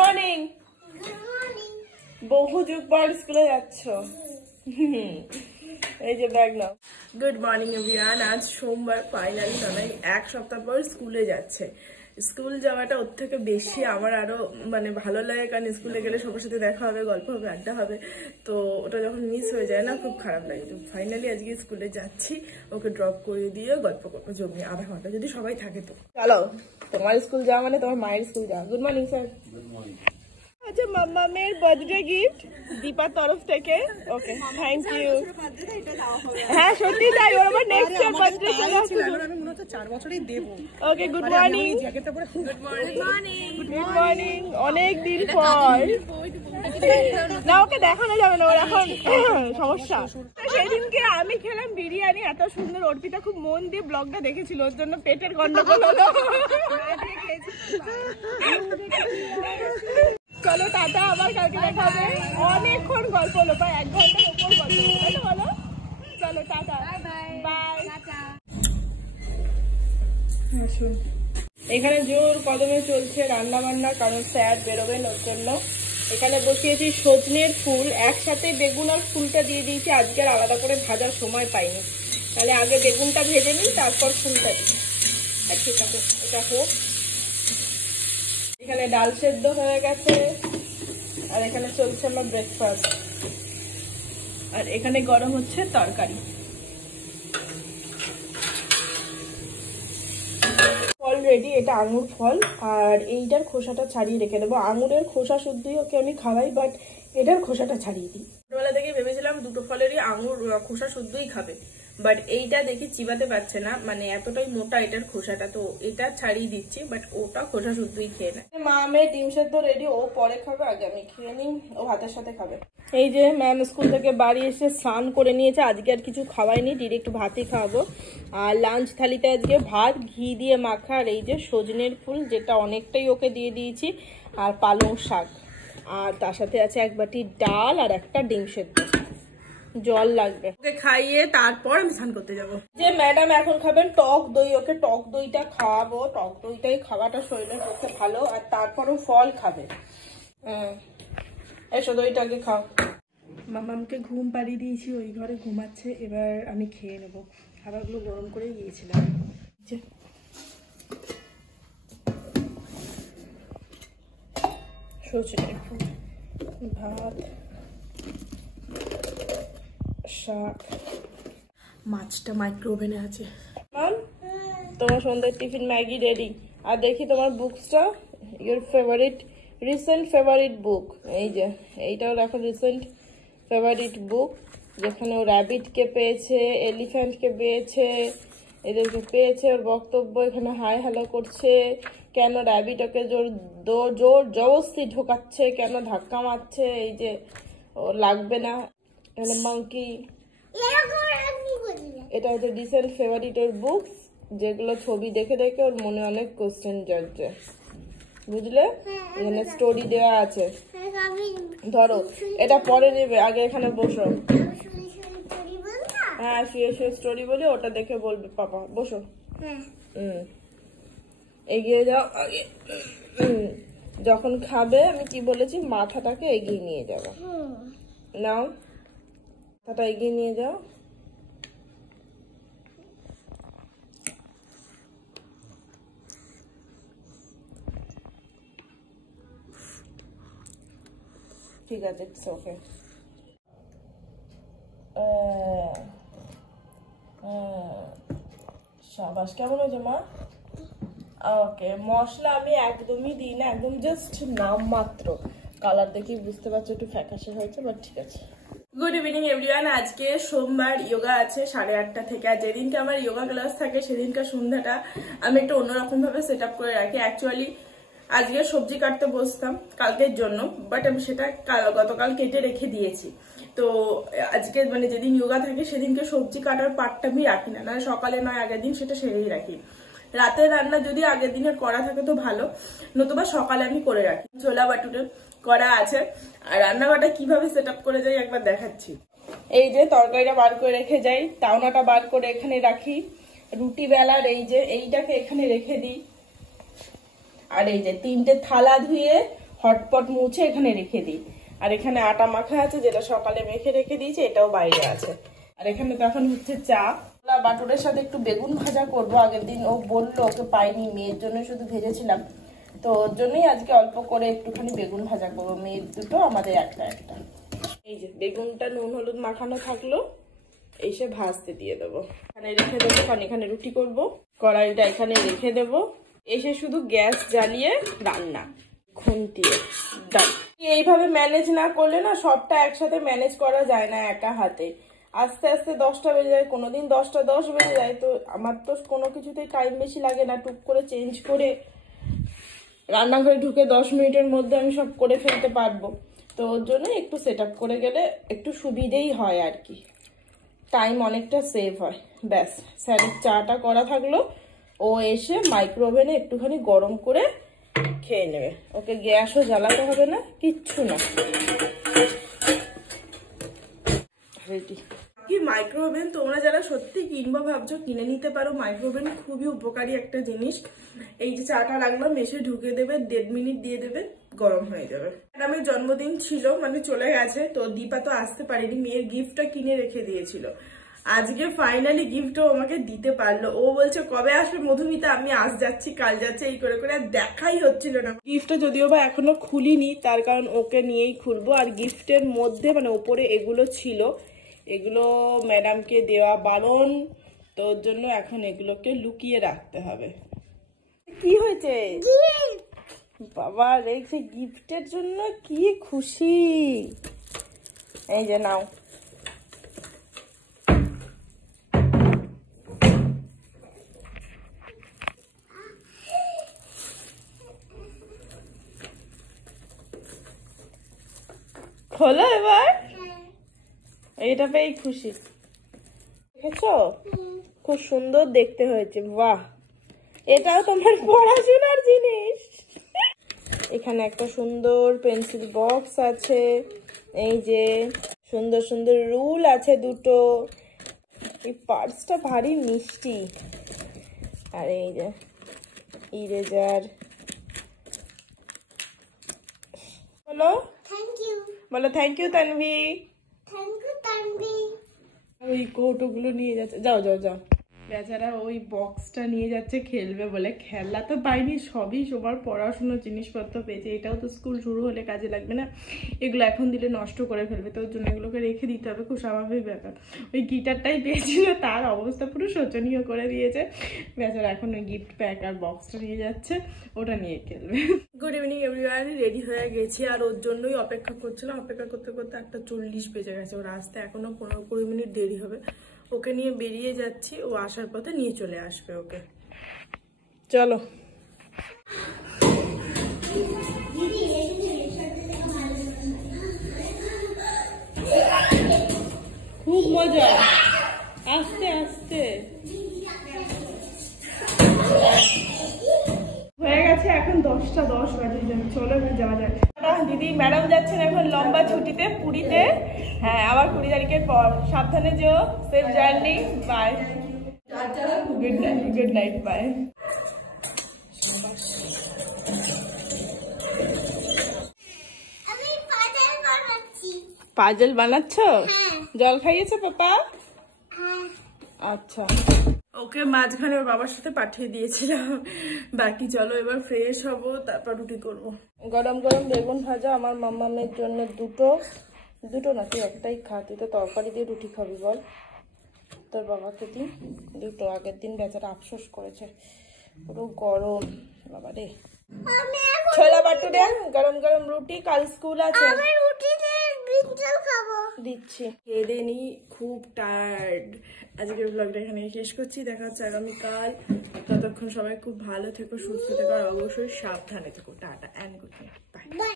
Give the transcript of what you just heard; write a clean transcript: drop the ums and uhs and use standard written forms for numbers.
Morning. বহু যুগ পর স্কুলে যাচ্ছ। এই যে ব্যাগ নাও। Good morning everyone. আজ সোমবার, ফাইনালি সবাই এক সপ্তাহ পর স্কুলে যাচ্ছে। স্কুল যাওয়াটা ওর থেকে বেশি আমার আরো মানে ভালো লাগে, কারণ স্কুলে গেলে সবার সাথে দেখা হবে, গল্প হবে, আড্ডা হবে। তো ওটা যখন মিস হয়ে যায় না, খুব খারাপ লাগে। তো ফাইনালি আজকে স্কুলে যাচ্ছি, ওকে ড্রপ করে দিয়ে গল্প করবো জমিয়ে আধা ঘন্টা, যদি সবাই থাকে তো। চলো, তোমার স্কুল যাওয়া মানে তোমার মায়ের স্কুল যাওয়া। Good morning sir. Good morning. আচ্ছা, মাম্মামের বার্থডে গিফট দীপার তরফ থেকে। ওকে, থ্যাংক ইউ। হ্যাঁ সত্যি তাই, ওর আবার নেক্সট ইয়ার বার্থডে চলে আসছে। আমি মনে হচ্ছে 4 বছরই দেব। Okay, good morning. Good morning. Good morning. অনেক দিন পর না, ওকে দেখানো যাবে না, ওর এখন সমস্যা। সেদিনকে আমি খেলাম বিরিয়ানি, এত সুন্দর। অর্পিতা খুব মন দিয়ে ব্লগটা দেখেছিল, ওর জন্য পেটের গন্ডগোল হলো। চলো টাটা, আবার কালকে দেখা হবে। অনেকক্ষণ গল্প হলো, প্রায় 1 ঘন্টার উপর গল্প হলো, বলো। চলো টাটা, বাই। আসুন, এখানে জোর কদমে চলছে রান্না বান্না, কারণ স্যার বেরোবেন ওর জন্য। এখানে বসিয়েছি সজনের ফুল, একসাথে বেগুন আর ফুলটা দিয়ে দিয়েছি। আজকে আর আলাদা করে ভাজার সময় পাইনি, তাহলে আগে বেগুনটা ভেজে নিই, তারপর ফুলটা দিই। ঠিক আছে, এটা হোক। এখানে ডাল সেদ্ধ হয়ে গেছে, আর এখানে চলছে আমার ব্রেকফাস্ট, আর এখানে গরম হচ্ছে তরকারি। ফল রেডি, এটা আঙুর ফল, আর এইটার খোসাটা ছাড়িয়ে রেখে দেবো। আঙুরের খোসা শুদ্ধই ওকে আমি খাওয়াই, বাট এটার খোসাটা ছাড়িয়ে দিই। ছোটবেলা থেকে ভেবেছিলাম দুটো ফলেরই আঙুর খোসা শুদ্ধই খাবে, বাট এইটা দেখি চিবাতে পারছে না, মানে এতটাই মোটা এটার খোসাটা, তো এটা ছাড়িয়ে দিচ্ছি, বাট ওটা খোসা শুদ্ধই খেয়ে নেয়। মা মেয়ে ডিম সেদ্ধ রেডি, ও পরে খাবে, আগে আমি খেয়ে নিই, ও ভাতের সাথে খাবে। এই যে ম্যাম স্কুল থেকে বাড়ি এসে স্নান করে নিয়েছে, আজকে আর কিছু খাওয়াইনি, ডিরেক্ট ভাতই খাওয়াবো। আর লাঞ্চ থালিতে আজকে ভাত, ঘি দিয়ে মাখা, আর এই যে সজনের ফুল, যেটা অনেকটাই ওকে দিয়ে দিয়েছি, আর পালং শাক, আর তার সাথে আছে 1 বাটি ডাল আর একটা ডিম সেদ্ধ। জল লাগবে, ওকে খাইয়ে তারপর আমি স্নান করতে যাবো। যে ম্যাডাম এখন খাবেন টক দই, ওকে টক দইটা খাওয়াবো। টক দইটাই খাওয়াটা শরীরের পক্ষে ভালো, আর তারপরও ফল খাবে। এসো দইটাকে খাও। মামামকে ঘুম পাড়িয়ে দিয়েছি, ওই ঘরে ঘুমাচ্ছে। এবার আমি খেয়ে নেব, খাবারগুলো গরম করে গিয়েছিলাম। সজনে ফুল, ভাত, শাক, মাছটা মাইক্রো ওভেনে আছে। তোমার সন্ধ্যার টিফিন ম্যাগি রেডি। আর দেখি তোমার বুকসটা, your favourite, recent favourite book. এই যে এইটাও দেখো, রিসেন্ট ফেভারিট বুক, যেখানে ও র্যাবিটকে পেয়েছে, এলিফ্যান্টকে পেয়েছে, এদেরকে পেয়েছে। ওর বক্তব্য এখানে হাই হ্যালো করছে, কেন র্যাবিট ওকে জোর জবরদস্তি ঢোকাচ্ছে, কেন ধাক্কা মারছে, এই যে ও লাগবে না। এখানে মাংকি, এটা হচ্ছে রিসেন্ট ফেভারিটের বুক, যেগুলো ছবি দেখে দেখে ওর মনে অনেক কোশ্চেন জাগছে, বুঝলে? এখানে স্টোরি দেওয়া আছে, ধরো এটা পরে নেবে, আগে এখানে বসো। হ্যাঁ, শুয়ে শুয়ে স্টোরি বলে, ওটা দেখে বলবে পাপা। বসো, এগিয়ে যাও আগে। যখন খাবে আমি কি বলেছি, মাথাটাকে এগিয়ে নিয়ে যাবো। নাও, মাথাটা এগিয়ে নিয়ে যাও। ঠিক আছে, ইটস ওকে। শাবাশ, কেমন হয়েছে মা? ওকে, মশলা আমি একদমই দিই না, একদম জাস্ট নাম মাত্র। কালার দেখি বুঝতে পারছো একটু ফ্যাকাশে হয়েছে, বাট ঠিক আছে। Good evening everyone. আজকে সোমবার, যোগা আছে 8:30 থেকে। আর যেদিনকে আমার যোগা ক্লাস থাকে সেদিনকার সন্ধ্যাটা আমি একটু অন্যরকম ভাবে সেট আপ করে রাখি। অ্যাকচুয়ালি আজকে সবজি কাটতে বসতাম কালকের জন্য, বাট আমি সেটা গতকাল কেটে রেখে দিয়েছি। তো আজকে মানে যেদিন যোগা থাকে সেদিনকে সবজি কাটার পার্টটা আমি রাখি না, সকালে নয় আগের দিন সেটা সেরেই রাখি। রাতের রান্না যদি আগের দিনের করা থাকে তো ভালো, নতুবা সকালে আমি করে রাখি। ছোলা বাটুরে করা আছে, আর রান্নাঘরটা কিভাবে সেট আপ করে যাই একবার দেখাচ্ছি। এই যে তরকারিটা বার করে রেখে যাই, তাওনাটা বার করে এখানে রাখি, রুটি বেলার এই যে এইটাকে এখানে রেখে দিই, আর এই যে 3টে থালা ধুয়ে হটপট মুছে এখানে রেখে দিই। আর এখানে আটা মাখা আছে, যেটা সকালে মেখে রেখে দিয়েছি, এটাও বাইরে আছে। আর এখানে তো এখন হচ্ছে চা। বাটুরের সাথে একটু বেগুন ভাজা করব। আগের দিন ও বললো ওকে পাইনি, মেয়ের জন্য শুধু ভেজেছিলাম, তো ওর জন্যই আজকে অল্প করে একটুখানি বেগুন ভাজা করবো। মেয়ের দুটো, আমাদের একটা একটা। এই যে বেগুনটা নুন হলুদ মাখানো থাকলো, এসে ভাজতে দিয়ে দেবো। এখানে রেখে দেবো, কারণ এখানে রুটি করব। কড়াইটা এখানে রেখে দেবো, এসে শুধু গ্যাস জ্বালিয়ে রান্না, খুন্তিয়ে ডাল। এইভাবে ম্যানেজ না করলে না, সবটা একসাথে ম্যানেজ করা যায় না একা হাতে। আস্তে আস্তে 10টা বেজে যায়, কোনোদিন 10টা 10 বেজে যায়। তো আমার তো কোনো কিছুতেই টাইম বেশি লাগে না, টুক করে চেঞ্জ করে রান্নাঘরে ঢুকে 10 মিনিটের মধ্যে আমি সব করে ফেলতে পারবো। তো ওর জন্য একটু সেট আপ করে গেলে একটু সুবিধেই হয় আর কি, টাইম অনেকটা সেভ হয়। ব্যাস, স্যারের চাটা করা থাকলো, ও এসে মাইক্রো ওভেনে একটুখানি গরম করে খেয়ে নেবে। ওকে গ্যাসও জ্বালাতে হবে না, কিচ্ছু না, রেডি। কি মাইক্রো ওভেন তোমরা যারা সত্যি কিনবা ভাবছো, কিনে নিতে পারো। মাইক্রো ওভেন খুবই উপকারী একটা জিনিস। এই যে চাটা রাখলাম, এসে ঢুকে দেবে, 1.5 মিনিট দিয়ে দেবে, গরম হয়ে যাবে। আমার জন্মদিন ছিল, মানে চলে গেছে, তো দীপা তো আসতে পারেনি, মেয়ের গিফটটা কিনে রেখে দিয়েছিল। আজকে ফাইনালি গিফটও আমাকে দিতে পারলো। ও বলছে কবে আসবে মধুমিতা, আমি আজ যাচ্ছি কাল যাচ্ছি এই করে করে, আর দেখাই হচ্ছিল না। গিফটটা যদিও বা এখনো খুলিনি, তার কারণ ওকে নিয়েই খুলবো। আর গিফটের মধ্যে মানে ওপরে এগুলো ছিল, এগুলো ম্যাডামকে দেওয়া বারণ, তো ওর জন্য এখন এগুলোকে লুকিয়ে রাখতে হবে। কি হয়েছে বাবা, দেখছি গিফটের জন্য কি খুশি। এই যে নাও, খোলো এবার। এইটা পেয়ে খুশি, দেখেছো খুব সুন্দর দেখতে হয়েছে। বাহ, এটাও তোমার পড়াশোনার জিনিস। এখানে একটা সুন্দর পেন্সিল বক্স আছে, এই যে সুন্দর সুন্দর রুল আছে দুটো। এই পার্সটা ভারী মিষ্টি। আর এই যে ইরেজার। বলো থ্যাংক ইউ, বলো thank you Tanvi. Thank you Tanvi. ওই কৌটোগুলো নিয়ে যাচ্ছে, যাও যাও যাও। বেচারা ওই বক্সটা নিয়ে যাচ্ছে খেলবে বলে। খেলনা তো পাইনি, সবই সবার পড়াশোনার জিনিসপত্র পেয়েছে। এটাও তো স্কুল শুরু হলে কাজে লাগবে না, এগুলো এখন দিলে নষ্ট করে ফেলবে, তো ওর জন্য এগুলোকে রেখে দিতে হবে, খুব স্বাভাবিক ব্যাপার। ওই গিটারটাই পেয়েছিল, তার অবস্থা পুরো শোচনীয় করে দিয়েছে বেচারা। এখন ওই গিফট প্যাক আর বক্সটা নিয়ে যাচ্ছে, ওটা নিয়ে খেলবে। গুড ইভিনিং এভরিওয়ান, রেডি হয়ে গেছি আর ওর জন্যই অপেক্ষা করছিলাম। অপেক্ষা করতে করতে 1:40 বেজে গেছে। ওর আসতে এখনো 15-20 মিনিট দেরি হবে। ওকে নিয়ে বেরিয়ে যাচ্ছি, ও আসার পথে নিয়ে চলে আসবে ওকে। চলো। খুব মজা, আস্তে আস্তে হয়ে গেছে। এখন 10:10 বাজে, চলো যাওয়া যাক। দিদি ম্যাডাম যাচ্ছেন এখন লম্বা ছুটিতে পুরীতে। হ্যাঁ, আবার 20 তারিখের পর। সাবধানে যেও, safe journey, bye. Good night, good night, bye. Puzzle বানাচ্ছ? জল খাইয়েছে পাপা? আচ্ছা, ওকে মাঝখানে ওর বাবার সাথে পাঠিয়ে দিয়েছিলাম। বাকি চলো এবার ফ্রেশ হব, তারপর রুটি করব। গরম গরম বেগুন ভাজা আমার মাম্মামের জন্য দুটো নাকি একটাই খা, তুই তো তরকারি দিয়ে রুটি খাবি বল। তোর বাবাকে দিই দুটো, আগের দিন বেচারা আফসোস করেছে, পুরো গরম বাবা রে। ছোলা বাটুরে গরম গরম রুটি, কাল স্কুল আছে, দিচ্ছি। খেয়ে নি, খুব টায়ার্ড। আজকের ব্লগটা এখানে শেষ করছি, দেখা হচ্ছে আগামীকাল। ততক্ষণ সবাই খুব ভালো থেকো, সুস্থ থেকো, আর অবশ্যই সাবধানে থেকো। Tata and good night, by.